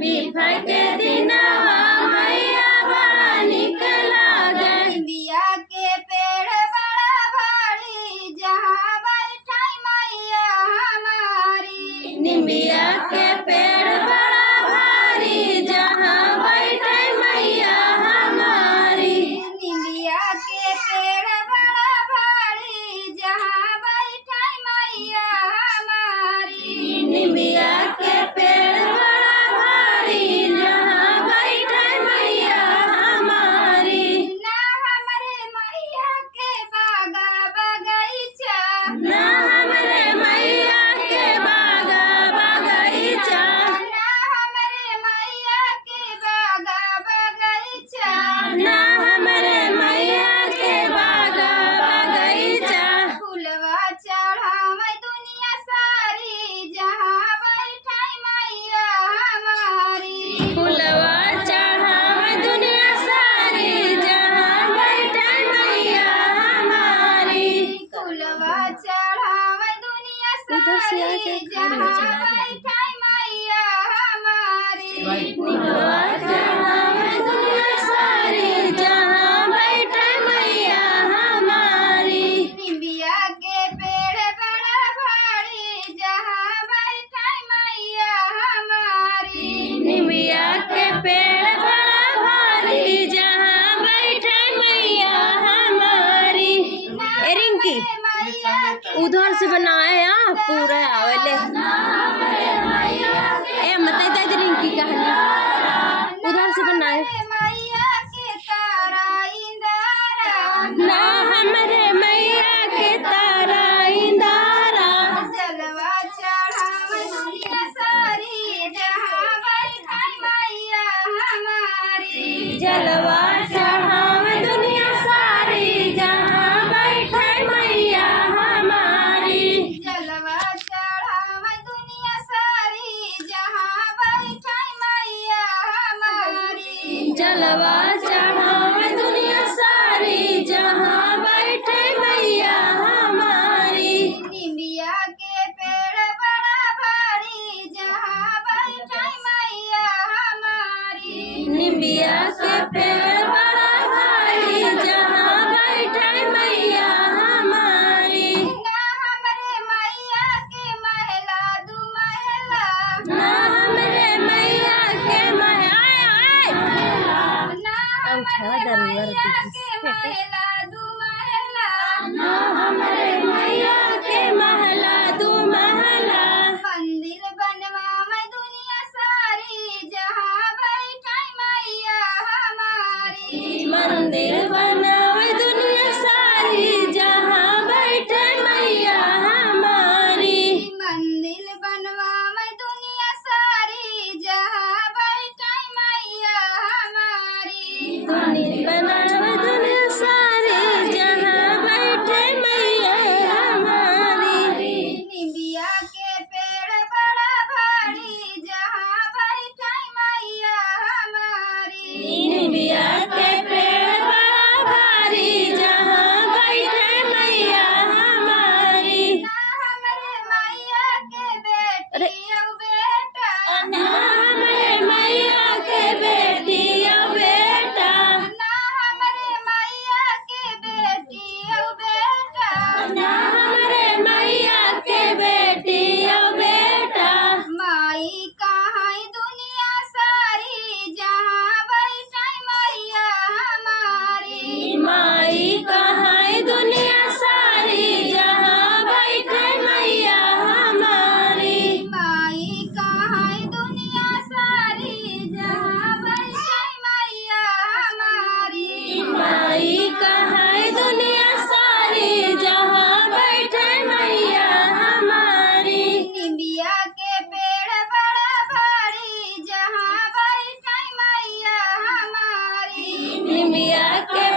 बिफा के दिनवा मैया बड़ा निक लागे। निमिया के पेड़ बड़ा भारी जहाँ बैठाई मैया हमारी। निमिया के पेड़ बड़ा भारी जहाँ बैठे मैया हमारी। निमिया के पेड़ बड़ा भारी जहाँ बैठाई मैया हमारी। निमिया के पेड़ बड़ा भारी जहाँ बैठे मैया हमारी। ना हमरे मैया के बागा बगीचा, ना हमरे मैया के बागा बगीचा। ना हमरे मैया के बागा बगीचा। ना हमरे मैया के बागा बगीचा। फुलवा चढ़ावे दुनिया सारी जहाँ बैठाई मैया हमारी। फुलवा चढ़ावे दुनिया सारी जहाँ बैठे मैया हमारी। फुलवा चढ़ावे दुनिया सारी जहाँ बैठाई मैया हमारी। फुलवा चढ़ावे दुनिया सारी जहाँ बैठे मैया हमारी। निमिया के पेड़ बड़ा भारी जहाँ बैठाई मैया हमारी। निमिया के पेड़ बड़ा भारी जहाँ बैठे मैया हमारी। ए रिंकी मैया के उधर से बनाए पूरा आवेले। ए मत रिंकी कहानी उधर से बनाए। मैया के तारा इंदारा, ना हमरे मैया के तारा इंदारा। जलवा चढ़ावे दुनिया सारी जहाँ बैठाई मैया हमारी। जलवा चढ़ावे दुनिया सारी जहाँ बैठे मैया हमारी। जलवा चढ़ावे दुनिया सारी जहाँ बैठाई मैया हमारी। जलवा चढ़ावे दुनिया सारी जहाँ बैठे मैया हमारी। निमिया के पेड़ बड़ा भारी जहाँ बैठाई मैया हमारी। निमिया के पेड़ बड़ा भारी जहाँ बैठे मैया हमारी। ना हमरे मैया के महला दू महला, ना हमरे मैया के ना हमरे मैया के महला दू महला। ना हमरे मैया के महला दू महला। मंदिर बनवावे दुनिया सारी जहाँ बैठाई मैया हमारी। मंदिर बनावे दुनिया सारी जहाँ बैठे मैया हमारी। मंदिर बनवावे दुनिया सारी जहाँ बैठाई मैया हमारी। मंदिर बनावे दुनिया सारी जहाँ बैठे मैया हमारी। निमिया के पेड़ बड़ा भारी जहाँ बैठाई मैया हमारी। निमिया के पेड़ बड़ा भारी जहाँ बैठे मैया हमारी। ना हमरे मैया के बेटी औ बेटा, ना हमरे मैया के बेटी और बेटा। ना हमरे मैया के बेटी औ बेटा। ना हमरे मैया के बेटी और बेटा। माई कहाँ दुनिया सारी जहाँ बैठाई मैया हमारी। माई कहाँ दुनिया सारी जहाँ बैठे मैया हमारी। माई कहाँ दुनिया सारी जहाँ बैठाई मैया हमारी। माई कहाँ दुनिया सारी जहाँ बैठे मैया हमारी। निमिया के पेड़ बड़ा भारी जहाँ बैठाई मैया हमारी। निमिया के